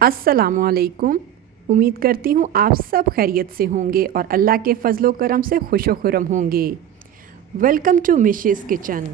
अस्सलामुअलैकुम। उम्मीद करती हूँ आप सब खैरियत से होंगे और अल्लाह के फ़ज़ल करम से खुश व खुरम होंगे। Welcome to Mrs kitchen.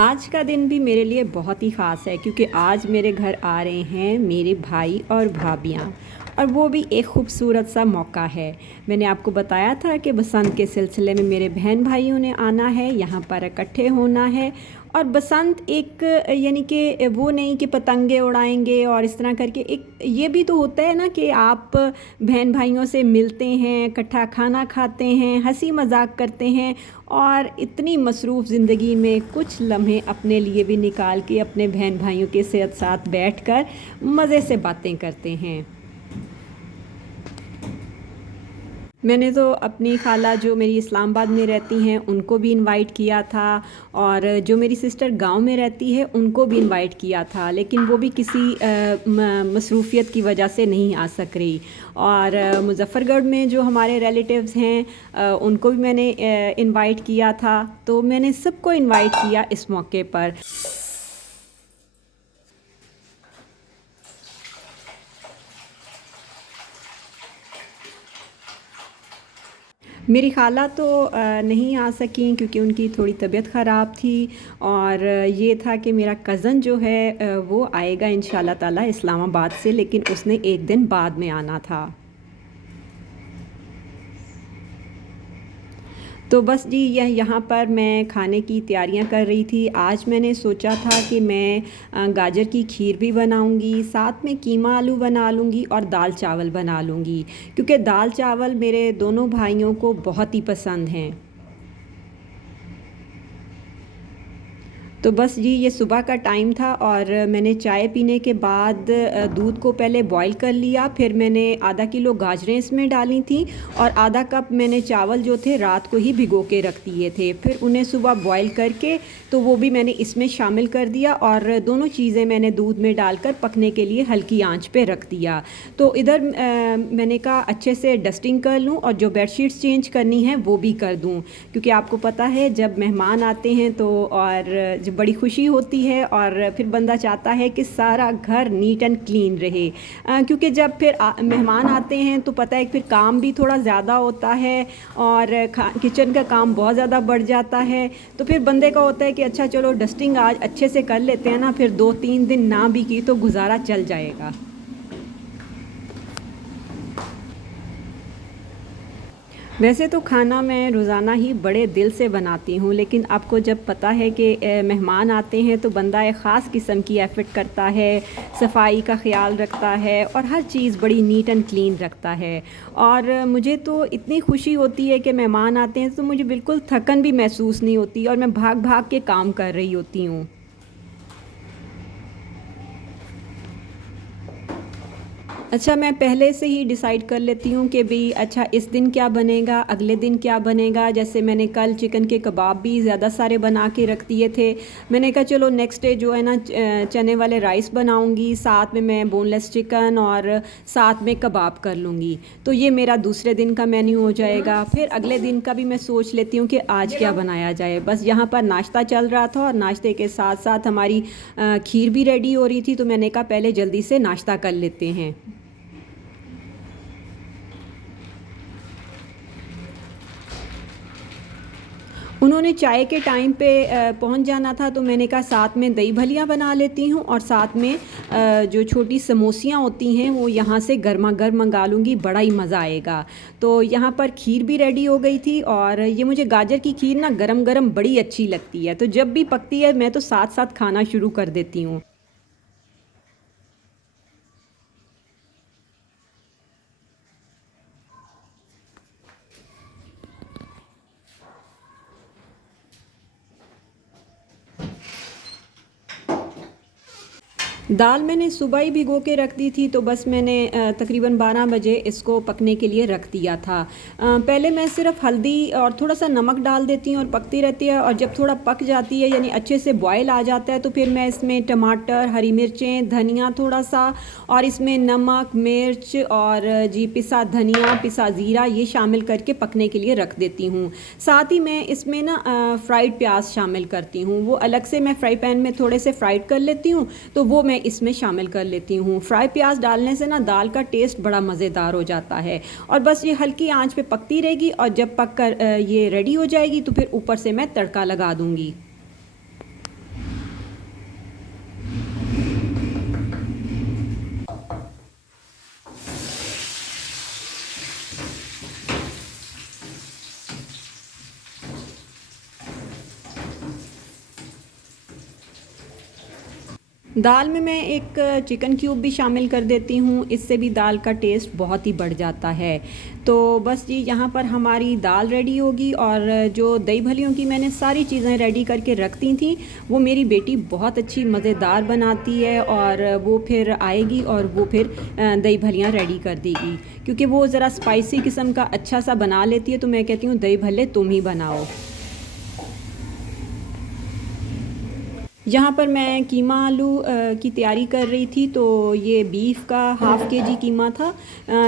आज का दिन भी मेरे लिए बहुत ही ख़ास है क्योंकि आज मेरे घर आ रहे हैं मेरे भाई और भाभियाँ, और वो भी एक ख़ूबसूरत सा मौका है। मैंने आपको बताया था कि बसंत के सिलसिले में मेरे बहन भाइयों ने आना है, यहाँ पर इकट्ठे होना है। और बसंत एक यानी कि वो नहीं कि पतंगे उड़ाएंगे और इस तरह करके, एक ये भी तो होता है ना कि आप बहन भाइयों से मिलते हैं, इकट्ठा खाना खाते हैं, हंसी मजाक करते हैं, और इतनी मसरूफ़ ज़िंदगी में कुछ लम्हे अपने लिए भी निकाल के अपने बहन भाइयों के साथ बैठकर मज़े से बातें करते हैं। मैंने तो अपनी खाला जो मेरी इस्लामाबाद में रहती हैं उनको भी इनवाइट किया था, और जो मेरी सिस्टर गांव में रहती है उनको भी इनवाइट किया था, लेकिन वो भी किसी मसरूफ़ियत की वजह से नहीं आ सक रही। और मुज़फ़्फ़रगढ़ में जो हमारे रिलेटिव्स हैं उनको भी मैंने इनवाइट किया था। तो मैंने सबको इनवाइट किया इस मौके पर। मेरी खाला तो नहीं आ सकीं क्योंकि उनकी थोड़ी तबीयत ख़राब थी, और ये था कि मेरा कज़न जो है वो आएगा इंशाल्लाह ताला इस्लामाबाद से, लेकिन उसने एक दिन बाद में आना था। तो बस जी, यह यहाँ पर मैं खाने की तैयारियाँ कर रही थी। आज मैंने सोचा था कि मैं गाजर की खीर भी बनाऊँगी, साथ में कीमा आलू बना लूँगी और दाल चावल बना लूँगी, क्योंकि दाल चावल मेरे दोनों भाइयों को बहुत ही पसंद हैं। तो बस जी, ये सुबह का टाइम था और मैंने चाय पीने के बाद दूध को पहले बॉईल कर लिया, फिर मैंने आधा किलो गाजरें इसमें डाली थी, और आधा कप मैंने चावल जो थे रात को ही भिगो के रख दिए थे। फिर उन्हें सुबह बॉईल करके तो वो भी मैंने इसमें शामिल कर दिया, और दोनों चीज़ें मैंने दूध में डालकर पकने के लिए हल्की आंच पे रख दिया। तो इधर मैंने कहा अच्छे से डस्टिंग कर लूँ और जो बेडशीट्स चेंज करनी है वो भी कर दूँ, क्योंकि आपको पता है जब मेहमान आते हैं तो और जब बड़ी खुशी होती है, और फिर बंदा चाहता है कि सारा घर नीट एंड क्लीन रहे। क्योंकि जब फिर मेहमान आते हैं तो पता है फिर काम भी थोड़ा ज़्यादा होता है, और किचन का काम बहुत ज़्यादा बढ़ जाता है। तो फिर बंदे का होता है कि अच्छा चलो डस्टिंग आज अच्छे से कर लेते हैं ना, फिर 2-3 दिन ना भी की तो गुजारा चल जाएगा। वैसे तो खाना मैं रोज़ाना ही बड़े दिल से बनाती हूँ, लेकिन आपको जब पता है कि मेहमान आते हैं तो बंदा एक ख़ास किस्म की एफ़र्ट करता है, सफाई का ख़्याल रखता है और हर चीज़ बड़ी नीट एंड क्लीन रखता है। और मुझे तो इतनी खुशी होती है कि मेहमान आते हैं तो मुझे बिल्कुल थकन भी महसूस नहीं होती, और मैं भाग भाग के काम कर रही होती हूँ। अच्छा, मैं पहले से ही डिसाइड कर लेती हूँ कि भई अच्छा इस दिन क्या बनेगा, अगले दिन क्या बनेगा। जैसे मैंने कल चिकन के कबाब भी ज़्यादा सारे बना के रख दिए थे। मैंने कहा चलो नेक्स्ट डे जो है ना चने वाले राइस बनाऊँगी, साथ में मैं बोनलेस चिकन और साथ में कबाब कर लूँगी। तो ये मेरा दूसरे दिन का मेन्यू हो जाएगा। फिर अगले दिन का भी मैं सोच लेती हूँ कि आज क्या बनाया जाए। बस यहाँ पर नाश्ता चल रहा था और नाश्ते के साथ-साथ हमारी खीर भी रेडी हो रही थी, तो मैंने कहा पहले जल्दी से नाश्ता कर लेते हैं। उन्होंने चाय के टाइम पे पहुंच जाना था, तो मैंने कहा साथ में दही भल्लियाँ बना लेती हूँ, और साथ में जो छोटी समोसियाँ होती हैं वो यहाँ से गर्मा गर्म मंगा लूँगी, बड़ा ही मज़ा आएगा। तो यहाँ पर खीर भी रेडी हो गई थी, और ये मुझे गाजर की खीर ना गरम गरम बड़ी अच्छी लगती है, तो जब भी पकती है मैं तो साथ साथ खाना शुरू कर देती हूँ। दाल मैंने सुबह ही भिगो के रख दी थी, तो बस मैंने तकरीबन 12 बजे इसको पकने के लिए रख दिया था। पहले मैं सिर्फ हल्दी और थोड़ा सा नमक डाल देती हूँ और पकती रहती है, और जब थोड़ा पक जाती है यानी अच्छे से बॉयल आ जाता है तो फिर मैं इसमें टमाटर, हरी मिर्चें, धनिया थोड़ा सा, और इसमें नमक, मिर्च और जी पिसा धनिया, पिसा ज़ीरा ये शामिल करके पकने के लिए रख देती हूँ। साथ ही मैं इसमें ना फ्राइड प्याज शामिल करती हूँ, वो अलग से मैं फ्राई पैन में थोड़े से फ्राइड कर लेती हूँ, तो वो मैं इसमें शामिल कर लेती हूँ। फ्राई प्याज डालने से ना दाल का टेस्ट बड़ा मज़ेदार हो जाता है। और बस ये हल्की आंच पे पकती रहेगी, और जब पक कर ये रेडी हो जाएगी तो फिर ऊपर से मैं तड़का लगा दूँगी। दाल में मैं एक चिकन क्यूब भी शामिल कर देती हूँ, इससे भी दाल का टेस्ट बहुत ही बढ़ जाता है। तो बस जी यहाँ पर हमारी दाल रेडी होगी, और जो दही भल्लियों की मैंने सारी चीज़ें रेडी करके रख दी थी, वो मेरी बेटी बहुत अच्छी मज़ेदार बनाती है, और वो फिर आएगी और वो फिर दही भल्लियाँ रेडी कर देगी, क्योंकि वो ज़रा स्पाइसी किस्म का अच्छा सा बना लेती है। तो मैं कहती हूँ दही भल्ले तुम ही बनाओ। यहाँ पर मैं कीमा आलू की तैयारी कर रही थी, तो ये बीफ का हाफ़ के जी कीमा था।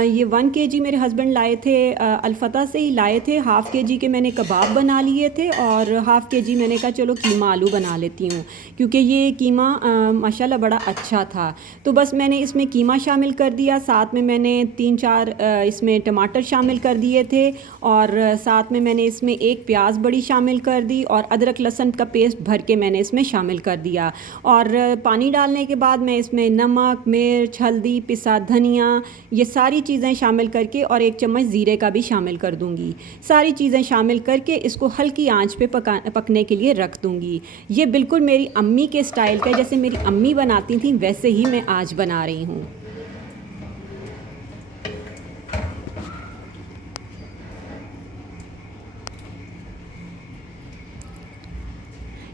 ये 1 केजी मेरे हस्बैंड लाए थे, अलफता से ही लाए थे। हाफ़ के जी के मैंने कबाब बना लिए थे, और हाफ़ के जी मैंने कहा चलो कीमा आलू बना लेती हूँ, क्योंकि ये कीमा माशाल्लाह बड़ा अच्छा था। तो बस मैंने इसमें कीमा शामिल कर दिया, साथ में मैंने 3-4 इसमें टमाटर शामिल कर दिए थे, और साथ में मैंने इसमें एक प्याज बड़ी शामिल कर दी, और अदरक लहसुन का पेस्ट भर के मैंने इसमें शामिल कर दिया। और पानी डालने के बाद मैं इसमें नमक, मिर्च, हल्दी, पिसा धनिया ये सारी चीज़ें शामिल करके, और 1 चम्मच ज़ीरे का भी शामिल कर दूंगी। सारी चीज़ें शामिल करके इसको हल्की आंच पे पकने के लिए रख दूंगी। ये बिल्कुल मेरी अम्मी के स्टाइल का, जैसे मेरी अम्मी बनाती थी वैसे ही मैं आज बना रही हूँ।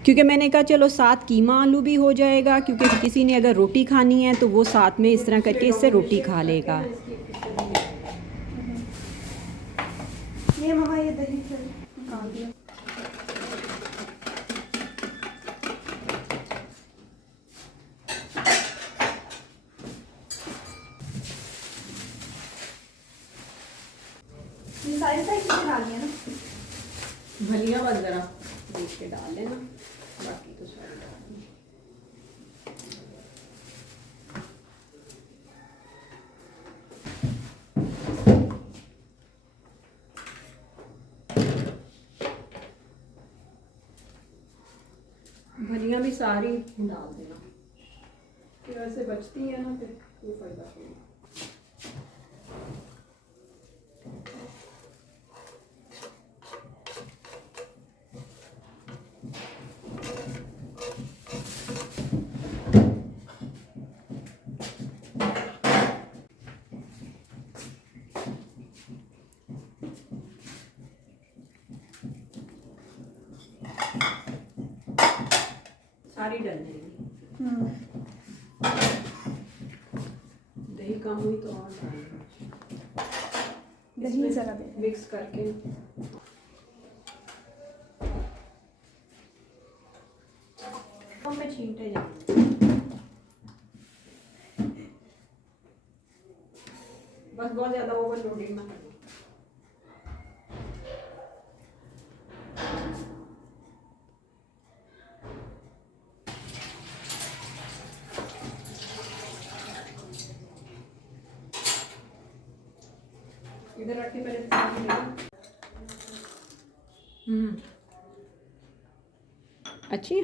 क्योंकि मैंने कहा चलो साथ कीमा आलू भी हो जाएगा, क्योंकि किसी ने अगर रोटी खानी है तो वो साथ में इस तरह करके इससे रोटी खा लेगा। ये मम्मा ये दही निकाल दिया। ये सारी साइड से डालनी है ना, भलिया बस ज़रा देख के डाल लेना, बाकी तो सारी डाल दें। भलियाँ भी सारी डाल देना, फिर ऐसे बचती है ना, फिर कोई फ़ायदा नहीं। सारी डल जाएगी। दही कम हुई तो और डालना, दही ज़रा दे मिक्स करके। तो मैं छींटे जाऊँ, बस बहुत ज़्यादा ओवरलोडिंग ना करना। इधर रख के पहले अच्छी है।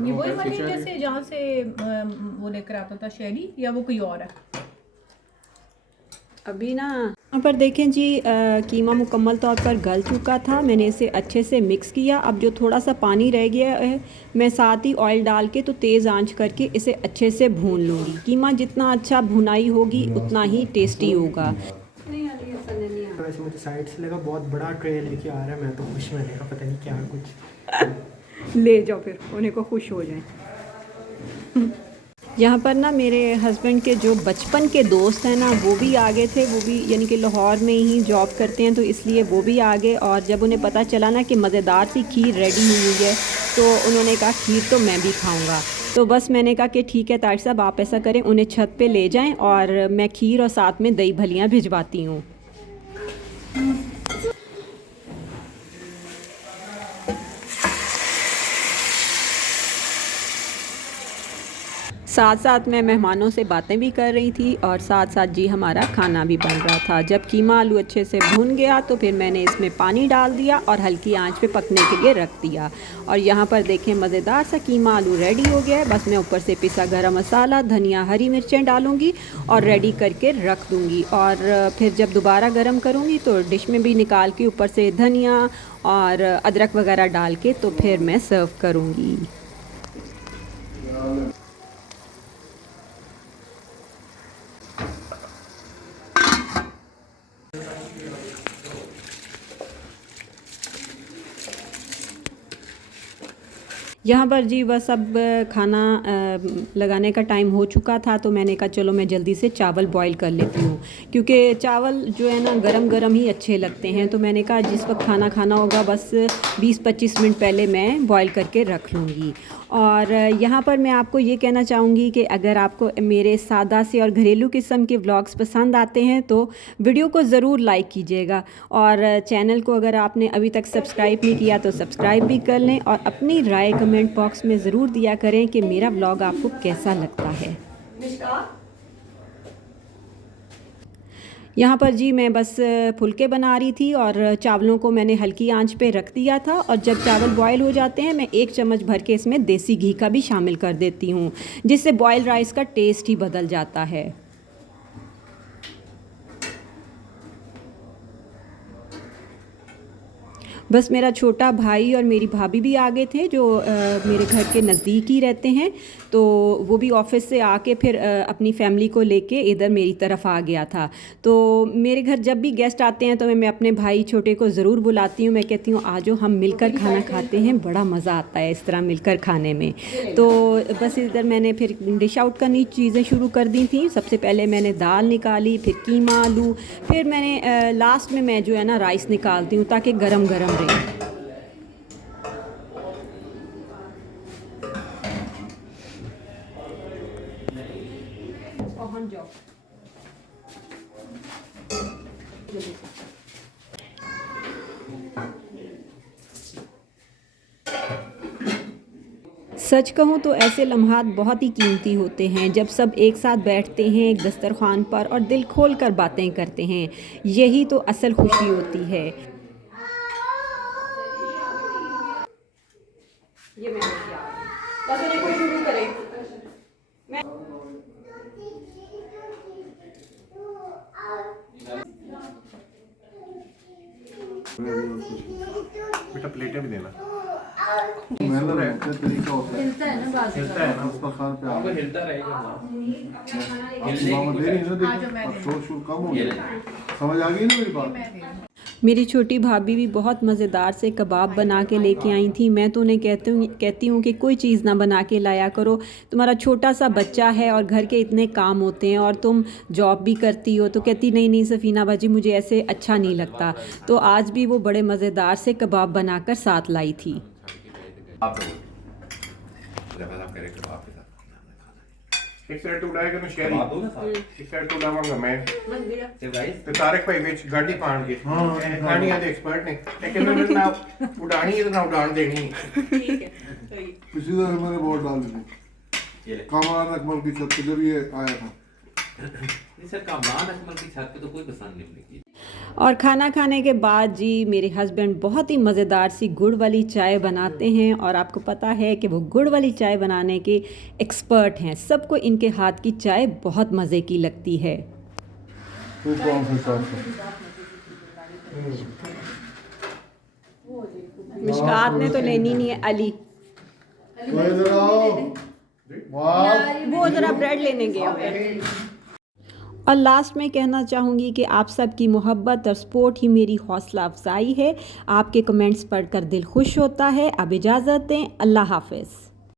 ये वही वाली जैसे जहाँ से वो लेकर आता था शहरी, या वो कोई और है? अभी ना यहाँ पर देखें जी, कीमा मुकम्मल तौर पर गल चुका था। मैंने इसे अच्छे से मिक्स किया। अब जो थोड़ा सा पानी रह गया है, मैं साथ ही ऑयल डाल के तो तेज़ आंच करके इसे अच्छे से भून लूँगी। कीमा जितना अच्छा भुनाई होगी उतना ही टेस्टी होगा। नहीं आ रही है, वैसे मुझे साइड से लगा बहुत बड़ा ट्रे लेके आ रहा है, मैं तो खुश में लगा, पता नहीं क्या कुछ। ले जाओ फिर, उन्हें को खुश हो जाए। यहाँ पर ना मेरे हस्बैंड के जो बचपन के दोस्त हैं ना वो भी आ गए थे, वो भी यानी कि लाहौर में ही जॉब करते हैं, तो इसलिए वो भी आ गए। और जब उन्हें पता चला ना कि मज़ेदार सी खीर रेडी हुई है तो उन्होंने कहा खीर तो मैं भी खाऊंगा। तो बस मैंने कहा कि ठीक है तारिक साहब, आप ऐसा करें, उन्हें छत पे ले जाएं और मैं खीर और साथ में दही भल्लियाँ भिजवाती हूँ। साथ साथ मैं मेहमानों से बातें भी कर रही थी और साथ साथ जी हमारा खाना भी बन रहा था। जब कीमा आलू अच्छे से भुन गया तो फिर मैंने इसमें पानी डाल दिया और हल्की आंच पे पकने के लिए रख दिया। और यहाँ पर देखें मज़ेदार सा कीमा आलू रेडी हो गया है। बस मैं ऊपर से पिसा गरम मसाला, धनिया, हरी मिर्चें डालूँगी और रेडी करके रख दूँगी। और फिर जब दोबारा गर्म करूँगी तो डिश में भी निकाल के ऊपर से धनिया और अदरक वगैरह डाल के तो फिर मैं सर्व करूँगी। यहाँ पर जी बस अब खाना लगाने का टाइम हो चुका था, तो मैंने कहा चलो मैं जल्दी से चावल बॉईल कर लेती हूँ, क्योंकि चावल जो है ना गरम गरम ही अच्छे लगते हैं। तो मैंने कहा जिस वक्त खाना खाना होगा बस 20-25 मिनट पहले मैं बॉईल करके रख लूँगी। और यहाँ पर मैं आपको ये कहना चाहूँगी कि अगर आपको मेरे सादा से और घरेलू किस्म के व्लॉग्स पसंद आते हैं तो वीडियो को ज़रूर लाइक कीजिएगा, और चैनल को अगर आपने अभी तक सब्सक्राइब नहीं किया तो सब्सक्राइब भी कर लें, और अपनी राय कमेंट बॉक्स में ज़रूर दिया करें कि मेरा व्लॉग आपको कैसा लगता है। यहाँ पर जी मैं बस फुलके बना रही थी और चावलों को मैंने हल्की आंच पे रख दिया था। और जब चावल बॉयल हो जाते हैं मैं 1 चम्मच भर के इसमें देसी घी का भी शामिल कर देती हूँ, जिससे बॉयल राइस का टेस्ट ही बदल जाता है। बस मेरा छोटा भाई और मेरी भाभी भी आ गए थे जो मेरे घर के नज़दीक ही रहते हैं, तो वो भी ऑफ़िस से आके फिर अपनी फैमिली को लेके इधर मेरी तरफ आ गया था। तो मेरे घर जब भी गेस्ट आते हैं तो मैं अपने भाई छोटे को ज़रूर बुलाती हूँ। मैं कहती हूँ आज हम मिलकर खाना खाते हैं, बड़ा मज़ा आता है इस तरह मिलकर खाने में। तो बस इधर मैंने फिर डिश आउट करनी चीज़ें शुरू कर दी थी। सबसे पहले मैंने दाल निकाली, फिर कीमा आलू, फिर मैंने लास्ट में मैं जो है ना राइस निकालती हूँ ताकि गरम गरम रहे। सच कहूँ तो ऐसे लम्हात बहुत ही कीमती होते हैं जब सब एक साथ बैठते हैं एक दस्तरखान पर और दिल खोल कर बातें करते हैं। यही तो असल खुशी होती है। ये मैंने किया, बस उन्हें कोई शुरू करे। बेटा प्लेटें भी देना। तरीका होता है, हिलता है ना उसका खान पे वो हिलता रहेगा। दे रही है ना, अब शोर शोर कम हो गया। समझ आ गई ना मेरी बात। मेरी छोटी भाभी भी बहुत मज़ेदार से कबाब बना के लेके आई थी। मैं तो उन्हें कहती हूँ कि कोई चीज़ ना बना के लाया करो, तुम्हारा छोटा सा बच्चा है और घर के इतने काम होते हैं और तुम जॉब भी करती हो। तो कहती नहीं सफ़ीना बाजी मुझे ऐसे अच्छा नहीं लगता। तो आज भी वो बड़े मज़ेदार से कबाब बनाकर साथ लाई थी। एक साइड उड़ाएगा ना शहरी, एक साइड उड़ावांगा मैं ते तारिक भाई विच गाड़ी पाण के कहानियां दे एक्सपर्ट ने, लेकिन मैं ना उड़ानी है ना उड़ान देनी है। ठीक है सही। पिछली बार मैंने बोर्ड डाल दी कामरान अकमल की छत पे जब ये आया था। सर कामरान अकमल की छत पे तो कोई पसंद नहीं लगी। और खाना खाने के बाद जी मेरे हस्बैंड बहुत ही मज़ेदार सी गुड़ वाली चाय बनाते हैं, और आपको पता है कि वो गुड़ वाली चाय बनाने के एक्सपर्ट हैं। सबको इनके हाथ की चाय बहुत मज़े की लगती है। तो कौन सा चाय? मिशकात ने तो लेनी नहीं है। अली इधर आओ। वाह, वो ज़रा ब्रेड लेने गया है। और लास्ट में कहना चाहूँगी कि आप सब की मोहब्बत और सपोर्ट ही मेरी हौसला अफजाई है। आपके कमेंट्स पढ़कर दिल खुश होता है। अब इजाज़त दें, अल्लाह हाफ़िज़।